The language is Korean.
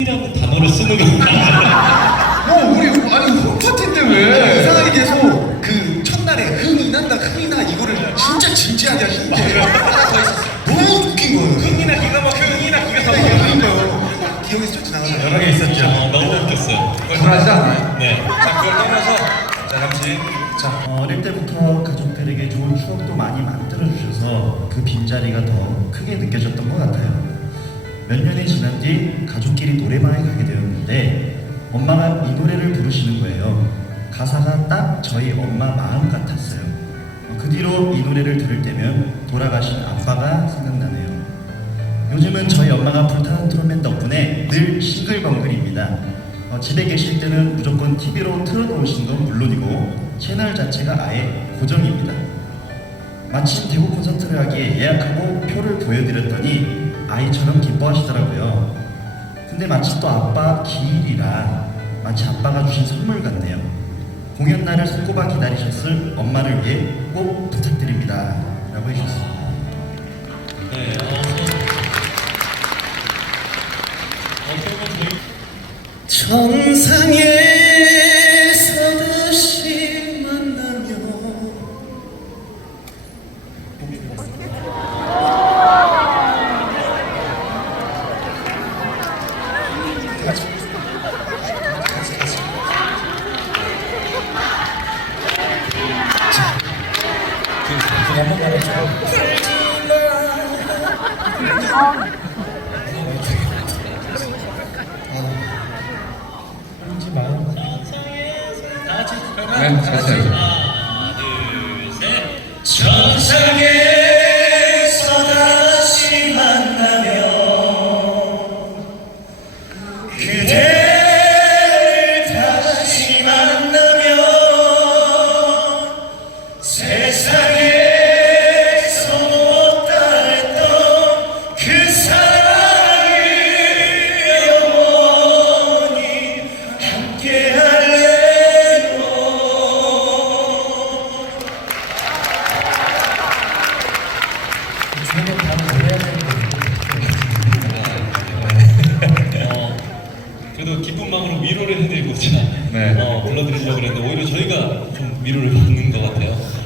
이라는 단어를 쓰는 건가? 뭐 우리 아니 홈파티인데 왜? 이상하게 계속 그 첫날에 흥이 난다 흥이 나 이거를 진짜 진지하게 하시는 게 너무 웃긴 거예요. 흥이나 기가 막혀 흥이나 기가 이게 막혀 거예요. 기억이 좀 지나가요. 여러 개 있었죠. 어, 너무 웃겼어요. 불안하지 않아요? 네. 자 그걸 떠나서 자 잠시 자 어, 어릴 때부터 가족들에게 좋은 추억도 많이 만들어 주셔서 그 빈자리가 더 크게 느껴졌던 것 같아요. 몇 년이 지난 뒤 가족끼리 노래방에 가게 되었는데 엄마가 이 노래를 부르시는 거예요. 가사가 딱 저희 엄마 마음 같았어요. 어, 그 뒤로 이 노래를 들을 때면 돌아가신 아빠가 생각나네요. 요즘은 저희 엄마가 불타는 트롯맨 덕분에 늘 싱글벙글입니다. 어, 집에 계실 때는 무조건 TV로 틀어놓으신 건 물론이고 채널 자체가 아예 고정입니다. 마침 대구 콘서트를 하기에 예약하고 표를 보여드렸더니 아이처럼 기뻐하시더라고요. 근데 마침 또 아빠 기일이라 마치 아빠가 주신 선물 같네요. 공연 날을 손꼽아 기다리셨을 엄마를 위해 꼭 부탁드립니다. 라고 해주셨습니다. 네. 어, 어떻게 저희 정상에 네 다시 하죠. 하나, 어, 그래도 기쁜 마음으로 위로를 해드리고자 네. 어, 불러드리려고 그랬는데 오히려 저희가 좀 위로를 받는 것 같아요.